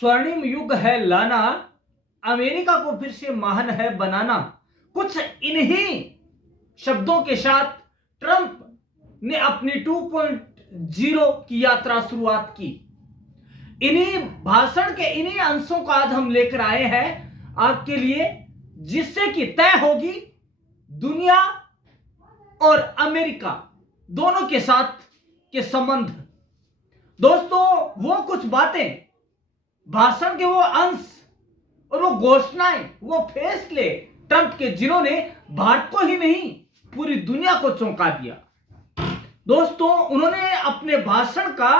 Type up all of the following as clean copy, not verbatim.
स्वर्णिम युग है लाना, अमेरिका को फिर से महान है बनाना। कुछ इन्हीं शब्दों के साथ ट्रंप ने अपनी 2.0 की यात्रा शुरुआत की। इन्हीं भाषण के इन्हीं अंशों को आज हम लेकर आए हैं आपके लिए, जिससे कि तय होगी दुनिया और अमेरिका दोनों के साथ के संबंध। दोस्तों, वो कुछ बातें, भाषण के वो अंश और वो घोषणाएं, वो फैसले ट्रंप के, जिन्होंने भारत को ही नहीं पूरी दुनिया को चौंका दिया। दोस्तों, उन्होंने अपने भाषण का,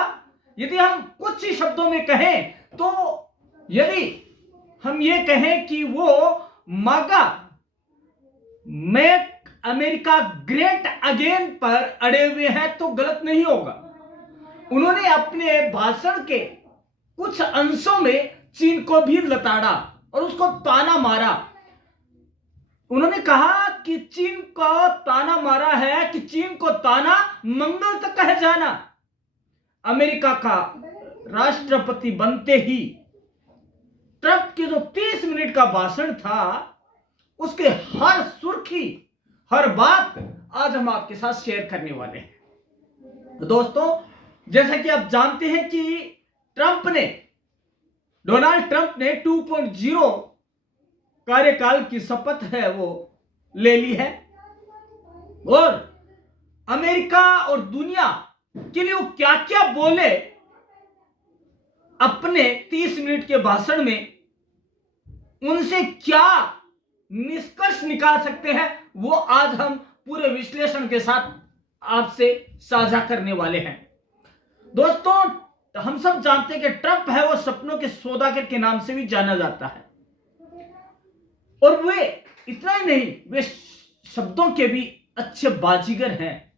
यदि हम कुछ ही शब्दों में कहें तो, यदि हम ये कहें कि वो मागा, मेक अमेरिका ग्रेट अगेन पर अड़े हुए हैं तो गलत नहीं होगा। उन्होंने अपने भाषण के कुछ अंशों में चीन को भी लताड़ा और उसको ताना मारा। उन्होंने कहा कि चीन को ताना मारा है कि चीन को ताना मंगल तक कह जाना। अमेरिका का राष्ट्रपति बनते ही ट्रंप के जो 30 मिनट का भाषण था, उसके हर सुर्खी, हर बात आज हम आपके साथ शेयर करने वाले हैं। दोस्तों, जैसा कि आप जानते हैं कि डोनाल्ड ट्रंप ने 2.0 कार्यकाल की शपथ है वो ले ली है, और अमेरिका और दुनिया के लिए वो क्या क्या बोले अपने 30 मिनट के भाषण में, उनसे क्या निष्कर्ष निकाल सकते हैं, वो आज हम पूरे विश्लेषण के साथ आपसे साझा करने वाले हैं। दोस्तों, हम सब जानते हैं कि ट्रंप है वो सपनों के सौदागर के नाम से भी जाना जाता है, और वे इतना ही नहीं, वे शब्दों के भी अच्छे बाजीगर हैं।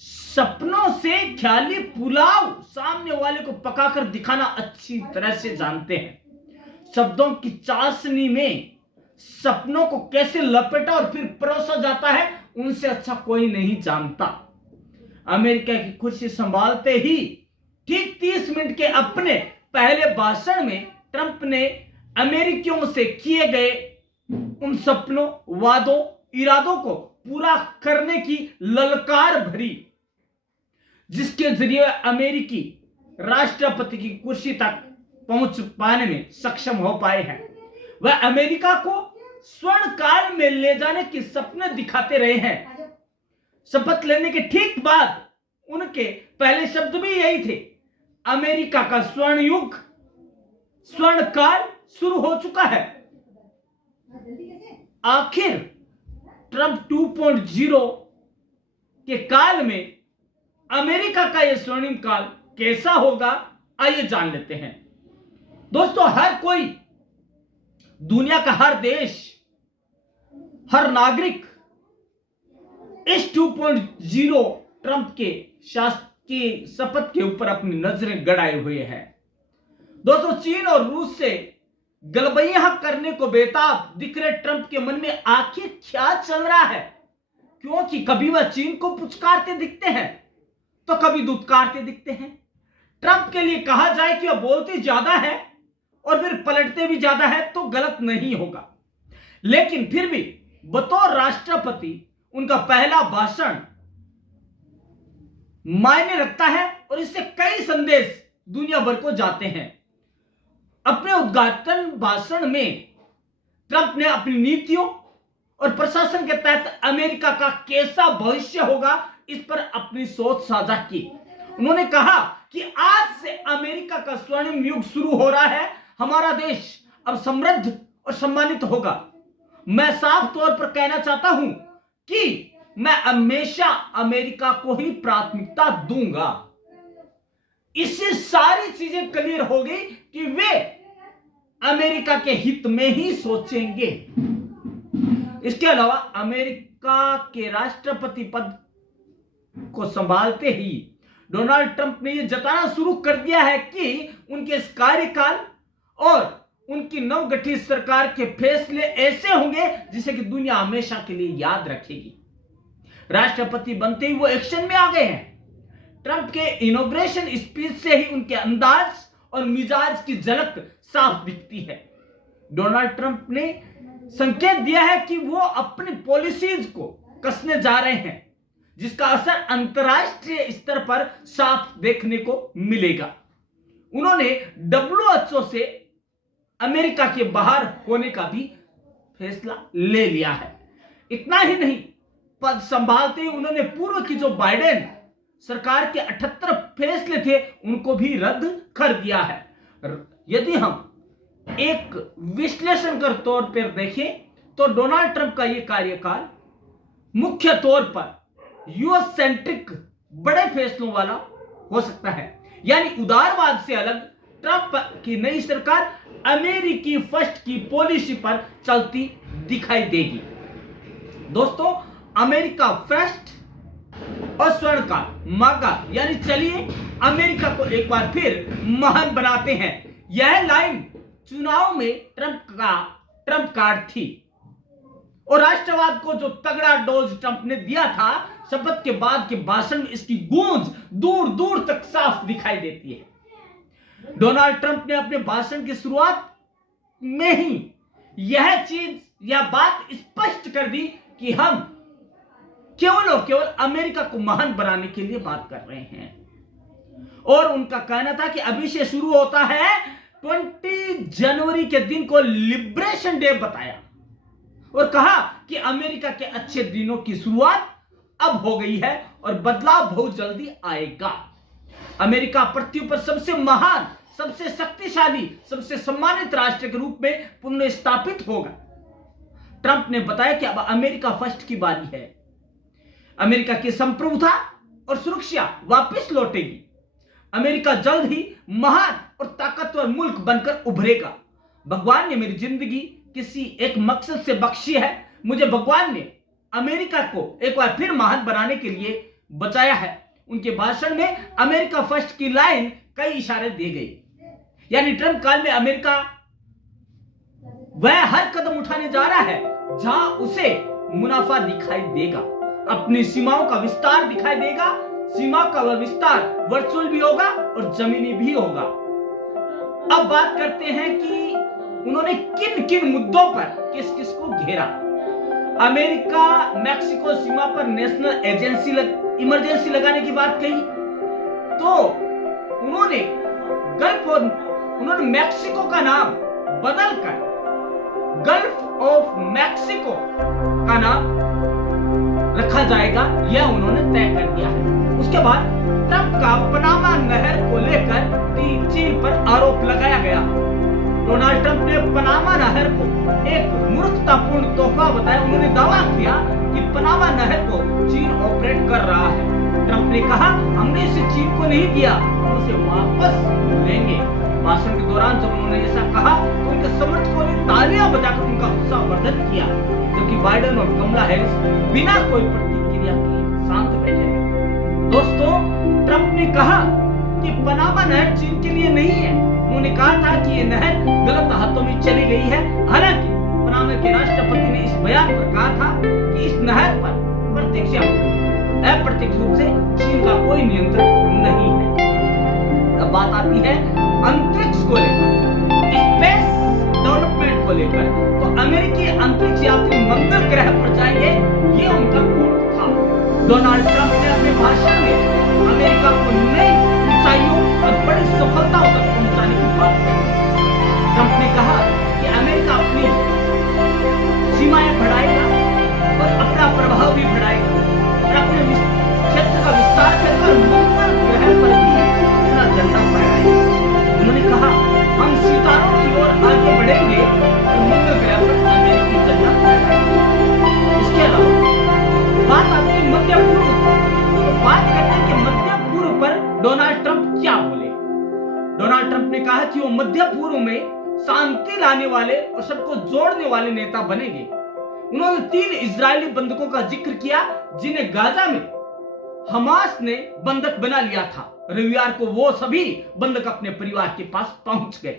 सपनों से ख्याली पुलाव सामने वाले को पकाकर दिखाना अच्छी तरह से जानते हैं। शब्दों की चाशनी में सपनों को कैसे लपेटा और फिर परोसा जाता है, उनसे अच्छा कोई नहीं जानता। अमेरिका की कुर्सी संभालते ही ठीक 30 मिनट के अपने पहले भाषण में ट्रंप ने अमेरिकियों से किए गए उन सपनों, वादों, इरादों को पूरा करने की ललकार भरी, जिसके जरिए अमेरिकी राष्ट्रपति की कुर्सी तक पहुंच पाने में सक्षम हो पाए हैं। वह अमेरिका को स्वर्ण काल में ले जाने के सपने दिखाते रहे हैं। शपथ लेने के ठीक बाद उनके पहले शब्द भी यही थे, अमेरिका का स्वर्ण युग, स्वर्ण काल शुरू हो चुका है। आखिर ट्रंप 2.0 के काल में अमेरिका का यह स्वर्णिम काल कैसा होगा, आइए जान लेते हैं। दोस्तों, हर कोई, दुनिया का हर देश, हर नागरिक इस 2.0 ट्रंप के शासकीय शपथ के ऊपर अपनी नजरें गड़ाए हुए हैं। दोस्तों, चीन और रूस से गलबैया करने को बेताब दिख रहे ट्रंप के मन में आखिर क्या चल रहा है, क्योंकि कभी वह चीन को पुचकारते दिखते हैं तो कभी दुत्कारते दिखते हैं। ट्रंप के लिए कहा जाए कि वह बोलते ज्यादा है और फिर पलटते भी ज्यादा है तो गलत नहीं होगा, लेकिन फिर भी बतौर राष्ट्रपति उनका पहला भाषण मायने रखता है और इससे कई संदेश दुनिया भर को जाते हैं। अपने उद्घाटन भाषण में ट्रंप ने अपनी नीतियों और प्रशासन के तहत अमेरिका का कैसा भविष्य होगा, इस पर अपनी सोच साझा की। उन्होंने कहा कि आज से अमेरिका का स्वर्णिम युग शुरू हो रहा है। हमारा देश अब समृद्ध और सम्मानित होगा। मैं साफ तौर पर कहना चाहता हूं कि मैं हमेशा अमेरिका को ही प्राथमिकता दूंगा। इससे सारी चीजें क्लियर हो गई कि वे अमेरिका के हित में ही सोचेंगे। इसके अलावा अमेरिका के राष्ट्रपति पद को संभालते ही डोनाल्ड ट्रंप ने यह जताना शुरू कर दिया है कि उनके इस कार्यकाल और उनकी नवगठित सरकार के फैसले ऐसे होंगे जिसे कि दुनिया हमेशा के लिए याद रखेगी। राष्ट्रपति बनते ही वो एक्शन में आ गए हैं। ट्रंप के इनॉग्रेशन स्पीच से ही उनके अंदाज और मिजाज की झलक साफ दिखती है। डोनाल्ड ट्रंप ने संकेत दिया है कि वो अपनी पॉलिसीज को कसने जा रहे हैं, जिसका असर अंतरराष्ट्रीय स्तर पर साफ देखने को मिलेगा। उन्होंने WHO से अमेरिका के बाहर होने का भी फैसला ले लिया है। इतना ही नहीं, पद संभालते ही उन्होंने पूर्व की जो बाइडेन सरकार के 78 फैसले थे उनको भी रद्द कर दिया है। यदि हम एक विश्लेषण के तौर पर देखें तो डोनाल्ड ट्रंप का यह कार्यकाल मुख्य तौर पर यूएस सेंट्रिक बड़े फैसलों वाला हो सकता है, यानी उदारवाद से अलग ट्रंप की नई सरकार अमेरिकी फर्स्ट की पॉलिसी पर चलती दिखाई देगी। दोस्तों, अमेरिका फर्स्ट और स्वर्ण का मागा, यानी चलिए अमेरिका को एक बार फिर महान बनाते हैं, यह लाइन चुनाव में ट्रंप कार्ड थी और राष्ट्रवाद को जो तगड़ा डोज ट्रंप ने दिया था, शपथ के बाद के भाषण में इसकी गूंज दूर दूर तक साफ दिखाई देती है। डोनाल्ड ट्रंप ने अपने भाषण की शुरुआत में ही यह बात स्पष्ट कर दी कि हम केवल और केवल अमेरिका को महान बनाने के लिए बात कर रहे हैं। और उनका कहना था कि अभी से शुरू होता है। 20 जनवरी के दिन को लिबरेशन डे बताया और कहा कि अमेरिका के अच्छे दिनों की शुरुआत अब हो गई है और बदलाव बहुत जल्दी आएगा। अमेरिका पृथ्वी पर सबसे महान, सबसे शक्तिशाली, सबसे सम्मानित राष्ट्र के रूप में पुनर्स्थापित होगा। ट्रंप ने बताया कि अब अमेरिका फर्स्ट की बारी है। अमेरिका की संप्रभुता और सुरक्षा वापस लौटेगी। अमेरिका जल्द ही महान और ताकतवर मुल्क बनकर उभरेगा। भगवान ने मेरी जिंदगी किसी एक मकसद से बख्शी है। मुझे भगवान ने अमेरिका को एक बार फिर महान बनाने के लिए बचाया है। उनके भाषण में अमेरिका फर्स्ट की लाइन कई इशारे दे गई, यानी ट्रंप काल में अमेरिका वह हर कदम उठाने जा रहा है जहां उसे मुनाफा दिखाई देगा, अपनी सीमाओं का विस्तार दिखाई देगा। सीमा का वह विस्तार वर्चुअल भी होगा और जमीनी भी होगा। अब बात करते हैं कि उन्होंने किन किन मुद्दों पर किस किस को घेरा। अमेरिका मैक्सिको सीमा पर नेशनल इमरजेंसी लगाने की बात कही, तो उन्होंने मैक्सिको का नाम बदलकर गल्फ ऑफ मैक्सिको का नाम रखा जाएगा, यह उन्होंने तय कर दिया है। उसके बाद ट्रंप का पनामा नहर को लेकर चीन पर आरोप लगाया गया। डोनाल्ड ट्रंप ने पनामा नहर को एक मूर्खतापूर्ण तोहफा बताया। उन्होंने दावा किया कि पनामा नहर को चीन ऑपरेट कर रहा है। ट्रंप ने कहा, हमने इसे चीन को नहीं दिया, हम उसे वापस लेंगे। भाषण के दौरान जब उन्होंने ऐसा कहा तो उनके समर्थकों ने तालियां बजाकर उनका उत्साहवर्धन किया, जबकि बाइडेन और कमला हैरिस बिना कोई प्रतिक्रिया के शांत बैठे। दोस्तों, ट्रंप ने कहा कि पनामा नहर चीन के लिए नहीं है। उन्होंने कहा था कि यह नहर गलत हाथों में चली गई है। हालांकि पनामा के राष्ट्रपति ने इस बयान पर कहा था कि इस नहर पर प्रत्यक्ष या अप्रत्यक्ष रूप से चीन का कोई नियंत्रण नहीं है। अब बात आती है अंतरिक्ष को लेकर, स्पेस डेवलपमेंट को लेकर। तो अमेरिकी अंतरिक्ष यात्री मंगल ग्रह पर जाएंगे, ये उनका कोट था। डोनाल्ड ट्रंप ने अपने भाषण में अमेरिका को नई ऊंचाइयों और बड़ी सफलताओं तक पहुंचाने की बात की। ट्रंप ने कहा कि अमेरिका अपनी सीमाएं बढ़ाएगा और अपना प्रभाव भी बढ़ाएगा और अपने क्षेत्र का विस्तार कर मंगल ग्रह पर भी अपना झंडा फहराएगा। उन्होंने कहा, हम सितारों की ओर आगे बढ़ेंगे और मंगल ग्रह पर अमेरिकी झंडा फहराएंगे। इसके अलावा बात आती है मध्य पूर्व, तो बात करते हैं कि मध्य पूर्व पर डोनाल्ड ट्रंप क्या बोले। डोनाल्ड ट्रंप ने कहा कि वो मध्य पूर्व में शांति लाने वाले और सबको जोड़ने वाले नेता बनेंगे। उन्होंने 3 इजरायली बंधकों का जिक्र किया जिन्हें गाजा में हमास ने बंधक बना लिया था। रविवार को वो सभी बंधक अपने परिवार के पास पहुंच गए।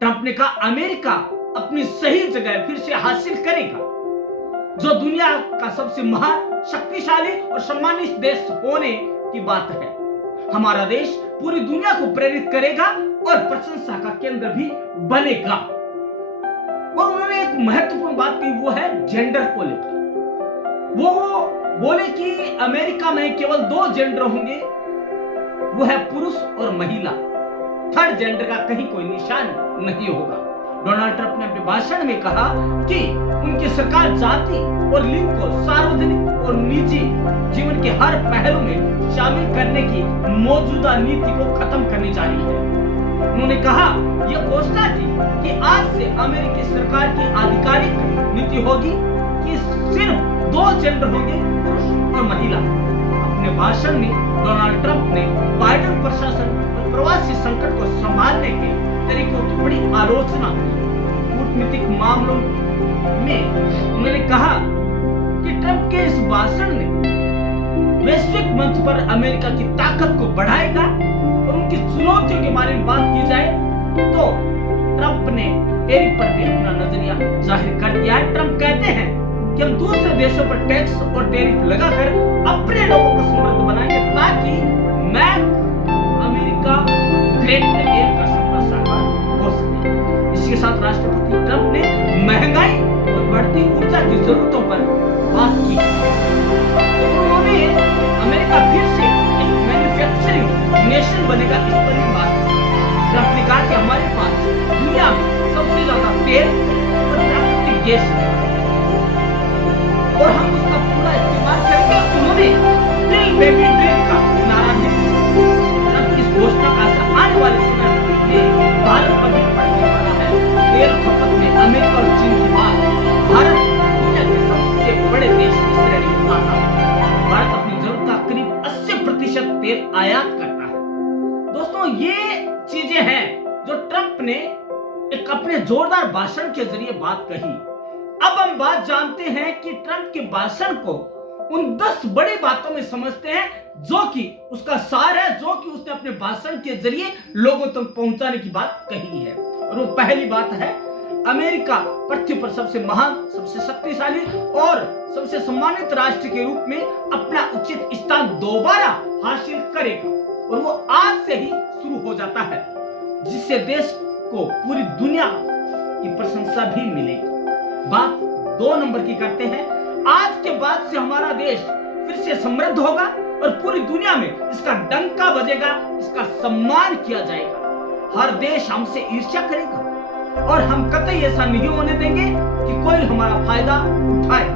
ट्रंप ने कहा, अमेरिका अपनी सही जगह फिर से हासिल करेगा, जो दुनिया का सबसे महान, शक्तिशाली और सम्मानित देश होने की बात है। हमारा देश पूरी दुनिया को प्रेरित करेगा और प्रशंसा का केंद्र भी बनेगा। और उन्होंने एक महत्वपूर्ण बात कही, वो है जेंडर को लेकर। वो बोले कि अमेरिका में केवल 2 जेंडर होंगे, वो है पुरुष और महिला। थर्ड जेंडर का कहीं कोई निशान नहीं होगा। डोनाल्ड ट्रंप ने अपने भाषण में कहा कि उनकी सरकार जाति और लिंग को सार्वजनिक और निजी जीवन के हर पहलू में शामिल करने की मौजूदा नीति को खत्म करने जा रही है। उन्होंने कहा, यह घोषणा की कि आज से अमेरिकी सरकार की आधिकारिक नीति होगी कि सिर्फ 2 जेंडर होंगे, पुरुष और महिला। अपने भाषण में डोनाल्ड ट्रंप ने बाइडेन प्रशासन और प्रवासी संकट को संभालने के तरीकों की बड़ी आलोचना की। कूटनीतिक मामलों में उन्होंने कहा कि ट्रंप के इस भाषण ने वैश्विक मंच पर अमेरिका की ताकत को बढ़ाएगा। और उनकी चुनौतियों के बारे में बात की जाए तो ट्रंप ने टैरिफ पर भी अपना नजरिया जाहिर कर दिया है। ट्रंप कहते हैं कि हम दूसरे देशों पर टैक्स और टैरिफ लगाकर अपने लोगों को समृद्ध बनाएंगे ताकि मैक अमेरिका ग्रेट अगेन का सपना साकार हो सके। इसके साथ राष्ट्रपति ट्रंप ने महंगाई और बढ़ती ऊर्जा की जरूरतों पर बात की। उन्होंने अमेरिका फिर से एक मैन्युफैक्चरिंग नेशन बनेगा, इस पर भी बात की। ट्रंप ने कहा कि हमारे पास दुनिया में सबसे ज्यादा तेल और प्राकृतिक गैस है और हम उसका पूरा इस्तेमाल करेंगे। उन्होंने ड्रिल बेबी ड्रिल का नारा दिया। ट्रंप इस घोषणा का असर आने वाले समय में भारत पर भी पड़ने वाला है। तेल खपत में अमेरिका और चीन के बाद भारत दुनिया के सबसे बड़े देश की श्रेणी में आता है। भारत अपनी जरूरत का करीब 80% तेल आयात करता है। दोस्तों, ये चीजें हैं जो ट्रंप ने एक अपने जोरदार भाषण के जरिए बात कही। अब हम बात जानते हैं कि ट्रंप के भाषण को उन 10 बड़ी बातों में समझते हैं जो कि उसका सार है, जो कि उसने अपने भाषण के जरिए लोगों तक पहुंचाने की बात कही है। और वो पहली बात है, अमेरिका पृथ्वी पर सबसे महान, सबसे शक्तिशाली और सबसे सम्मानित राष्ट्र के रूप में अपना उचित स्थान दोबारा हासिल करेगा। और वो आज से ही शुरू हो जाता है, जिससे देश को पूरी दुनिया की प्रशंसा भी मिलेगी। बात 2 नंबर की करते हैं। आज के बाद से हमारा देश फिर से समृद्ध होगा और पूरी दुनिया में इसका डंका बजेगा, इसका सम्मान किया जाएगा। हर देश हमसे ईर्ष्या करेगा और हम कतई ऐसा नहीं होने देंगे कि कोई हमारा फायदा उठाए।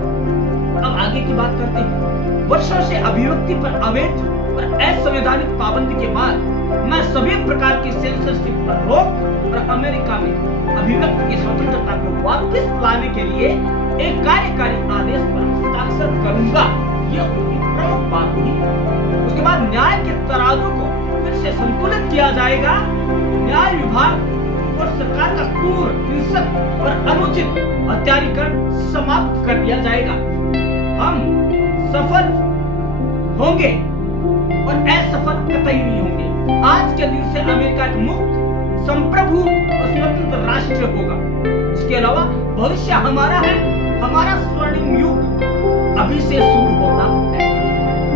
अब आगे की बात करते हैं। वर्षों से अभिव्यक्ति पर अवैध और असंवैधानिक पाबंदी के बाद मैं सभी प्रकार की सेंसरशिप पर रोक और अमेरिका में अभिव्यक्ति की स्वतंत्रता को वापस लाने के लिए एक कार्यकारी आदेश पर हस्ताक्षर करूंगा। यह उनकी प्रमुख बात थी। उसके बाद न्याय के तराजू को फिर से संतुलित किया जाएगा। न्याय विभाग और सरकार का क्रूर, हिंसक और अनुचित हत्यारीकरण समाप्त कर दिया जाएगा। हम सफल होंगे और असफल कतई नहीं होंगे। आज के दिन से अमेरिका एक मुक्त, संप्रभु और स्वतंत्र राष्ट्र होगा। इसके अलावा भविष्य हमारा है। हमारा स्वर्णिम युग अभी से शुरू होता है।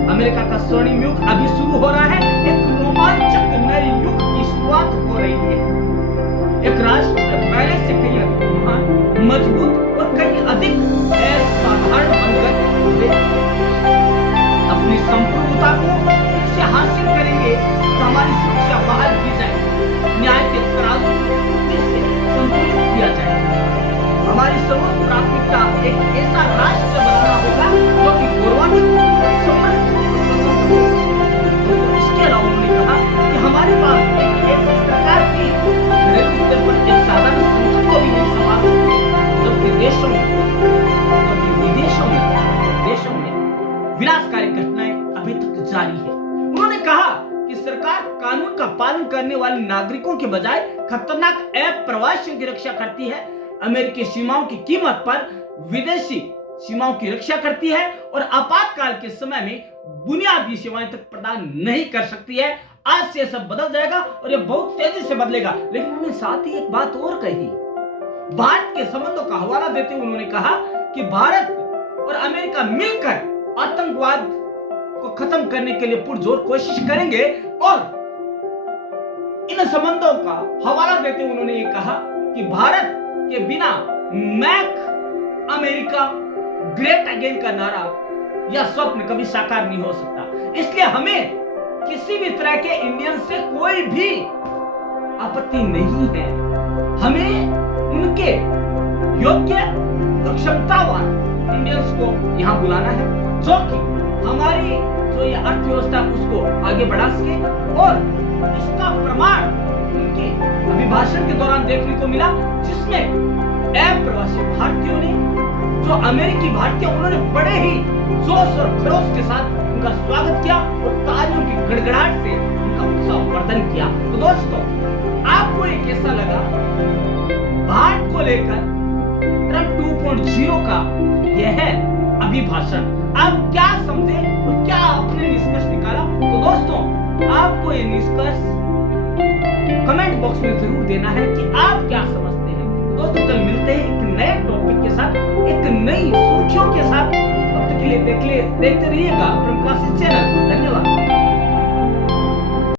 अमेरिका का स्वर्णिम युग अभी शुरू हो रहा है। एक रोमांचक नए युग की शुरुआत हो रही है। एक राष्ट्र पहले से कहीं अधिक महान, मजबूत और कहीं अधिक साधारण बनकर अपनी संप्रभुता को से हासिल करेंगे तो हमारी सुरक्षा बहाल की जाएगी। न्याय के तराजू को से संतुलित किया जाएगा। हमारी सर्वोच्च प्राथमिकता एक ऐसा राष्ट्र बनाना होगा जो कि गौरवान्वित, समृद्ध और स्वतंत्र हो। इसके अलावा उन्होंने कहा कि हमारे पास एक ऐसी सरकार थी घरेलू स्तर पर एक साधारण संकट को भी नहीं संभाल सकती, जबकि विदेशों में विनाशकारी घटनाएं अभी तक जारी है। उन्होंने कहा कि सरकार कानून का पालन करने वाले नागरिकों के बजाय खतरनाक अप्रवासियों की रक्षा करती है, अमेरिकी सीमाओं की कीमत पर विदेशी सीमाओं की रक्षा करती है और आपातकाल के समय में बुनियादी सेवाएं तक प्रदान नहीं कर सकती है। आज से सब बदल जाएगा और ये बहुत तेजी से बदलेगा। लेकिन उन्होंने साथ ही एक बात और कही। भारत के संबंधों का हवाला देते हुए उन्होंने कहा कि भारत और अमेरिका मिलकर आतंकवाद को खत्म करने के लिए पुरजोर कोशिश करेंगे और इन संबंधों का हवाला देते हुए उन्होंने ये कहा कि भारत के बिना मैक अमेरिका ग्रेट अगेन का नारा या स्वप्न कभी साकार नहीं हो सकता। इसलिए हमें किसी भी तरह के इंडियन से कोई भी आपत्ति नहीं है। हमें उनके योग्य और क्षमतावान इंडियंस को यहां बुलाना है, जो कि हमारी जो ये अर्थव्यवस्था उसको आगे बढ़ा सके। और इसका प्रमाण उनके अभिभाषण के दौरान देखने को मिला, जिसमें अप्रवासी भारतीयों ने, जो अमेरिकी भारतीय, उन्होंने बड़े ही जोश और खरोश के साथ उनका स्वागत किया और तालियों की गड़गड़ाहट से उनका उत्साहवर्धन किया। तो दोस्तों, आपको ये कैसा लगा भारत को लेकर ट्रंप 2.0 का यह अभिभाषण? आप क्या समझे और क्या आपने निष्कर्ष निकाला? तो दोस्तों, आपको ये निष्कर्ष कमेंट बॉक्स में जरूर देना है कि आप क्या समझते हैं। तो दोस्तों, कल मिलते हैं एक नए टॉपिक के साथ, एक नई सुर्खियों के साथ। तब तक के लिए देखते रहिएगा ब्रह्म क्लासेस चैनल। धन्यवाद।